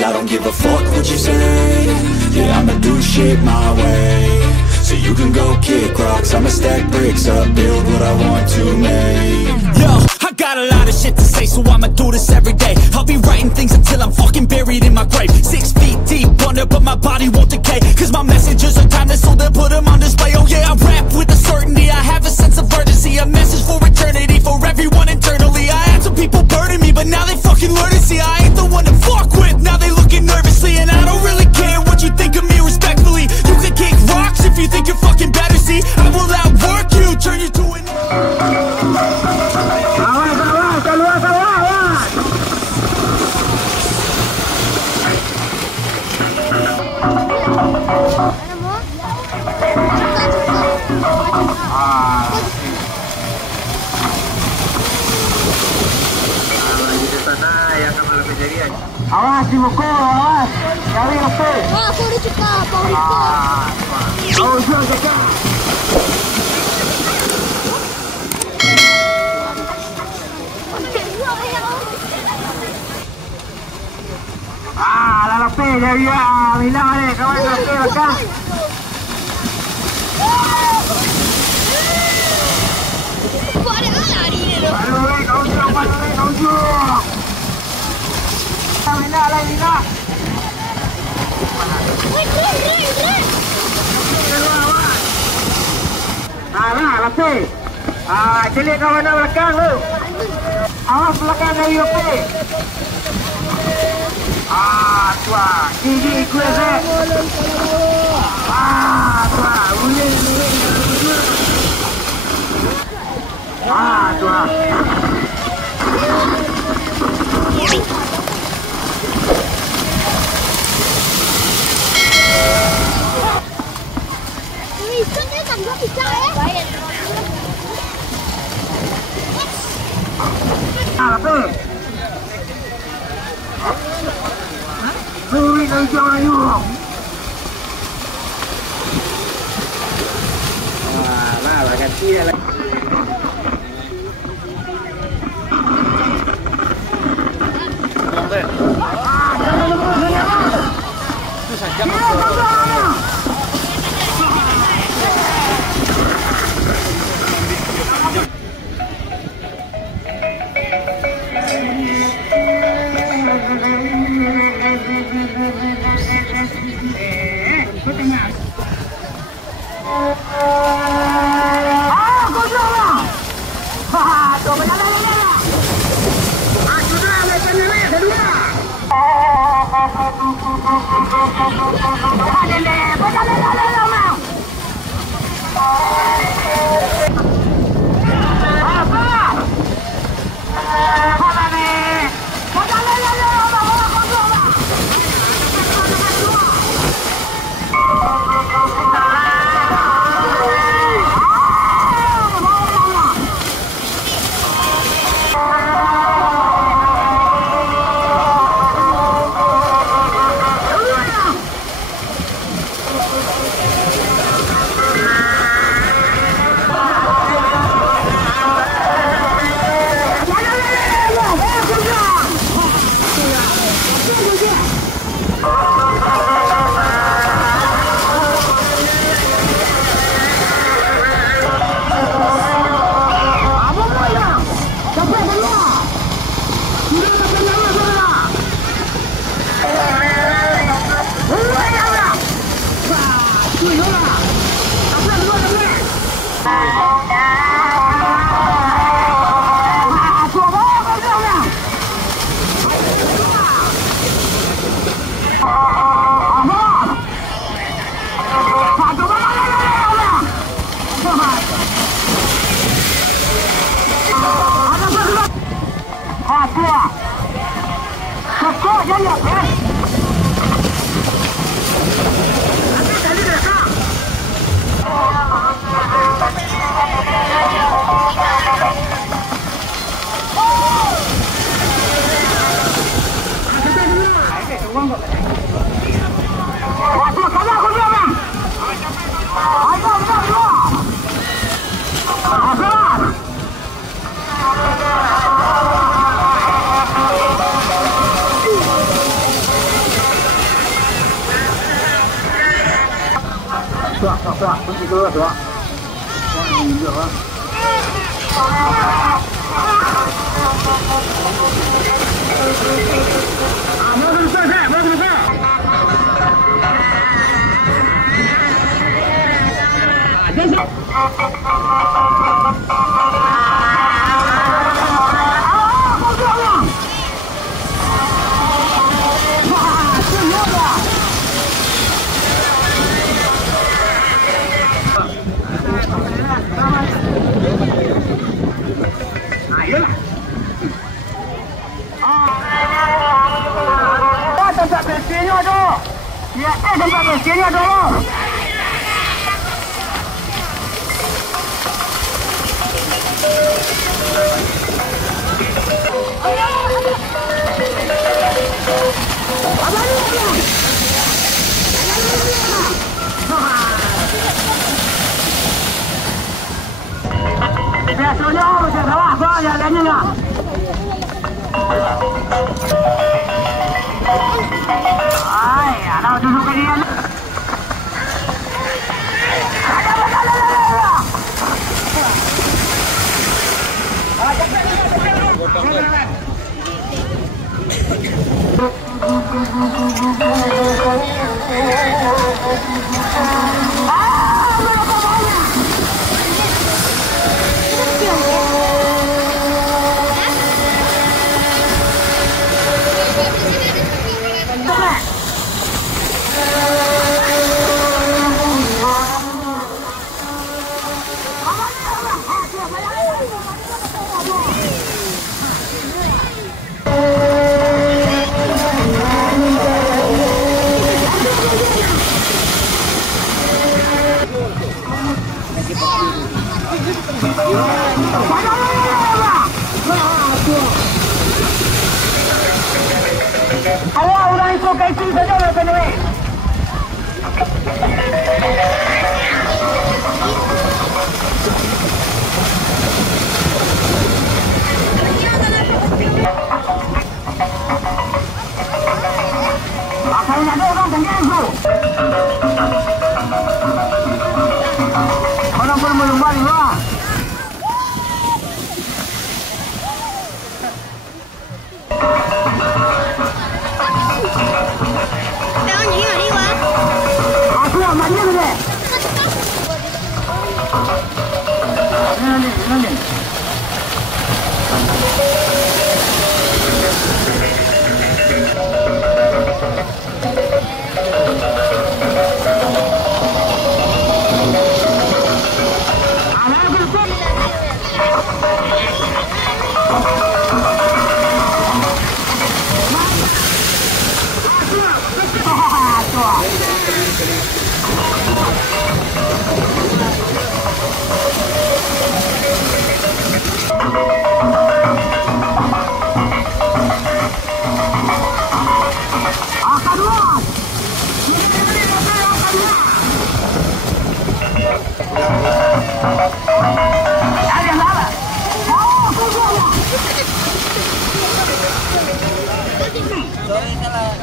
'cause I don't give a fuck what you say. Yeah, I'ma do shit my way. So you can go kick rocks, I'ma stack bricks up, build what I want to make. Yo, I got a lot of shit to say, so I'ma do this every day. I'll be writing things until I'm fucking buried in my grave. 6 feet deep under, but my body won't decay, 'cause my messages are timeless, so they'll put them on display. Oh yeah, I rap with a certainty, I have a sense of urgency, a message for eternity, for everyone internally. I had some people burning me, but now they fucking learn to see I ain't the one to fuck with. Now they looking nervously, and I don't really care what you think of me, respectfully. You can kick rocks if you think you're fucking better, see I will outwork you, turn you to an... Awas di buku, awas. Cari apa? Aku udah cakap, Pak Rita. Oh, jangan cakap. La lapé, ya vio. Mira, vale, kawan lapé belakang. Kau ada lari ni tu. Aduh, kau jom, kau jom. Mina, lah Mina. Nah, lapé. Celik kawan belakang tu. Awas belakang dari lapé. Tuan, gigi gue sih. Tuan, boleh. Tuan. Itu dia tak bisa ya. Apa? Beri kau jangan you. Lah ganti lah. Itu saja. Tua, kunci dulu tua. Ini juga. Mau selesai, mau selesai. Jasa. Tempat bersihnya tu. Ya, tempat bersihnya tu. Biasanya macam bawah kau yang lainnya lah. Ay, anak duduk ke dia. Awak orang itu kaisi saja lah penuhi. Asalnya ada orang tengah itu. Orang pun belum balik lah. Aku yang mandi ni. Nanti. Sorry salah.